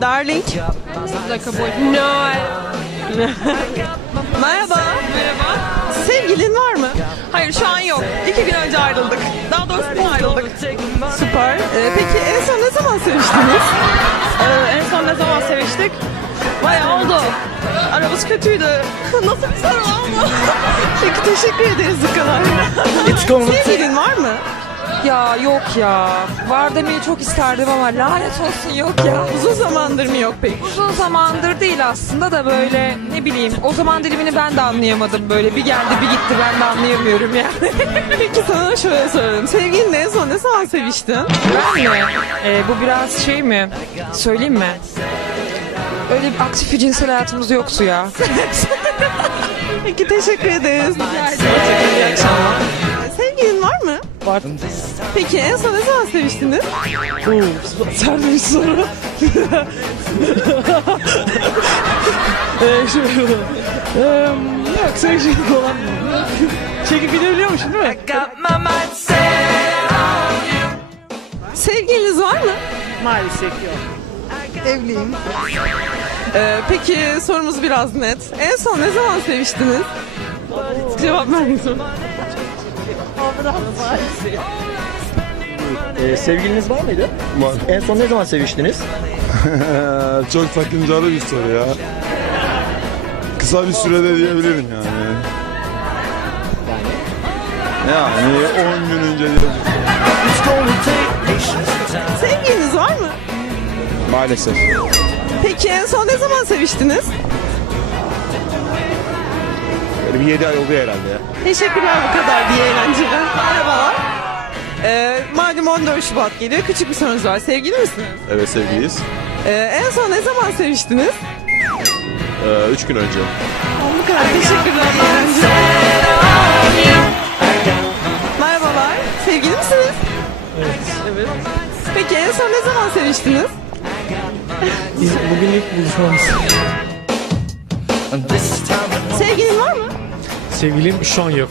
darling. No. Merhaba. Merhaba. Sevgilin var mı? Hayır şu an yok. İki gün önce ayrıldık. Daha doğrusu dün ayrıldık. Süper. Ee, peki en son ne zaman seviştiniz? Ee, en son ne zaman seviştik? Bayağı oldu. Aramız kötüydü. Nasıl bir soru oldu? Peki teşekkür ederiz bu kadar. Sevgilin var mı? Ya yok ya. Var demeyi çok isterdim ama lanet olsun yok ya. Uzun zamandır mı yok peki? Uzun zamandır değil aslında da böyle ne bileyim o zaman dilimini ben de anlayamadım böyle bir geldi bir gitti ben de anlayamıyorum yani. Peki sana şöyle soralım. Sevgilinle en son ne zaman seviştin? Ben mi? Ee, bu biraz şey mi? Söyleyeyim mi? Öyle bir aktif bir cinsel hayatımız yoktu ya. Peki teşekkür ederiz. Sevgilin Var. Peki en son ne zaman seviştiniz? Sert bir soru. ee, şöyle. Ee, yok sevgilim falan. Çekip gidebiliyor musun değil mi? Sevgiliniz var mı? Maalesef yok. Evliyim. Ee, peki sorumuz biraz net. En son ne zaman seviştiniz? Cevap vermeyin sonra. Ee, sevgiliniz var mıydı? Var. En son ne zaman seviştiniz? Çok sakıncalı bir soru ya. Kısa bir sürede diyebilirim yani. Yani 10 gün önce diyebilirim. Sevgiliniz var mı? Maalesef. Peki en son ne zaman seviştiniz? Bir 7 ay oldu herhalde ya. Teşekkürler bu kadar diye eğlenceler. Merhabalar. Ee, malum 14 Şubat geliyor. Küçük bir sorunuz var. Sevgili misiniz? Evet sevgiliyiz. Ee, en son ne zaman seviştiniz? 3 gün önce. Bu kadar. Teşekkürler. iyi eğlenceler. Merhabalar. Sevgili misiniz? Evet. Peki en son ne zaman seviştiniz? Biz bugün ilk buluşmamız. Sevgilin var mı? Sevgilim şu an yok.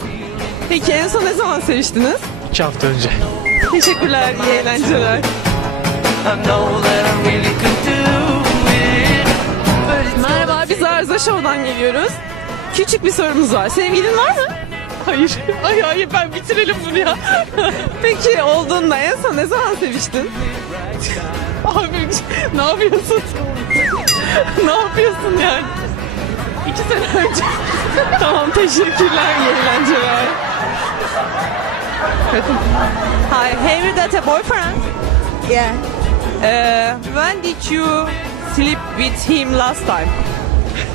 Peki en son ne zaman seviştiniz? İki hafta önce. Teşekkürler. iyi eğlenceler. Merhaba, biz Arıza Show'dan geliyoruz. Küçük bir sorumuz var. Sevgilin var mı? Hayır. Ay hayır ben bitirelim bunu ya. Peki olduğunda en son ne zaman seviştin? Abi ne yapıyorsun? ne yapıyorsun yani? İki sene önce. tamam teşekkürler. iyi eğlenceler. Hi, you got a boyfriend? Yeah. Uh, when did you sleep with him last time?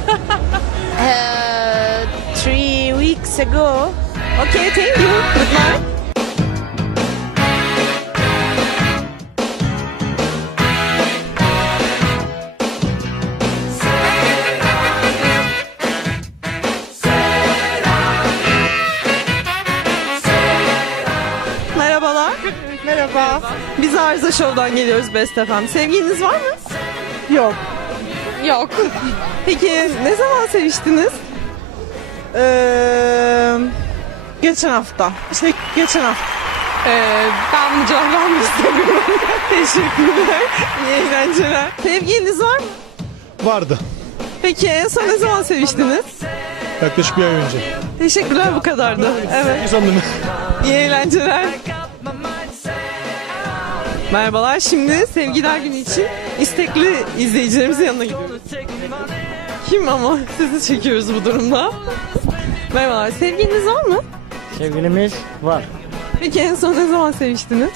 Uh, three weeks ago. Okay, thank you. Good night. Biz Arıza Show'dan geliyoruz Best FM. Sevgiliniz var mı? Yok. Yok. Peki ne zaman seviştiniz? Ee, geçen hafta. İşte geçen hafta. Ee, ben cevaplamak istemiyorum. Teşekkürler. İyi eğlenceler. Sevgiliniz var mı? Vardı. Peki en son ne zaman seviştiniz? Yaklaşık bir ay önce. Teşekkürler bu kadardı. Evet. İyi eğlenceler. Merhabalar. Şimdi Sevgiler Günü için istekli izleyicilerimizin yanına gidiyoruz. Kim ama? Sizi çekiyoruz bu durumda. Merhabalar. Sevgiliniz var mı? Sevgilimiz var. Peki en son ne zaman seviştiniz?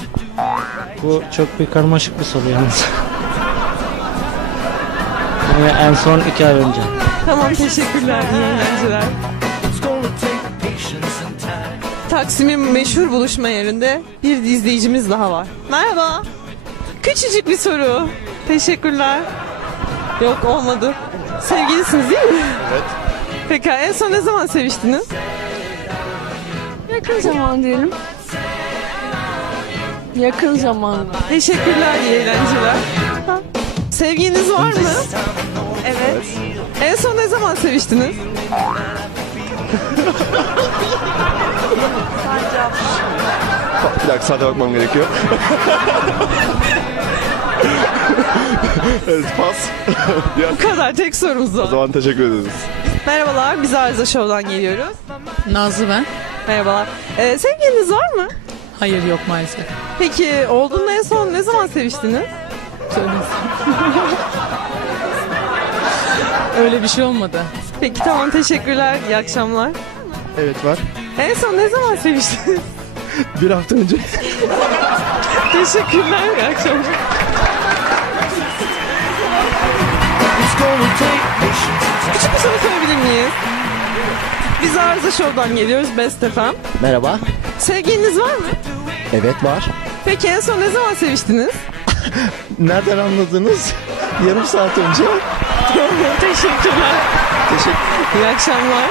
Bu çok bir karmaşık bir soru yalnız. Yani en son iki ay önce. Tamam teşekkürler. İyi eğlenceler. Taksim'in meşhur buluşma yerinde bir izleyicimiz daha var. Merhaba. Küçücük bir soru. Teşekkürler. Yok olmadı. Sevgilisiniz değil mi? Evet. Peki en son ne zaman seviştiniz? Yakın zaman diyelim. Yakın zaman. Teşekkürler, iyi eğlenceler. Ha. Sevginiz var mı? Evet. En son ne zaman seviştiniz? Dakika saate bakmam gerekiyor. Evet pas. Bu kadar tek sorumuz o var. zaman teşekkür ederiz. Merhabalar biz Arıza Show'dan geliyoruz. Nazlı ben. Merhabalar. Ee, sevgiliniz var mı? Hayır yok maalesef. Peki olduğunda en son ne zaman seviştiniz? Öyle bir şey olmadı. Peki tamam teşekkürler. İyi akşamlar. Evet var. En son ne zaman seviştiniz? Bir hafta önce. teşekkürler. İyi akşamlar. Küçük bir soru sorabilir miyiz? Biz Arıza Show'dan geliyoruz Best FM. Merhaba. Sevgiliniz var mı? Evet var. Peki en son ne zaman seviştiniz? Nereden anladınız? Yarım saat önce. Teşekkürler. Teşekkür İyi akşamlar.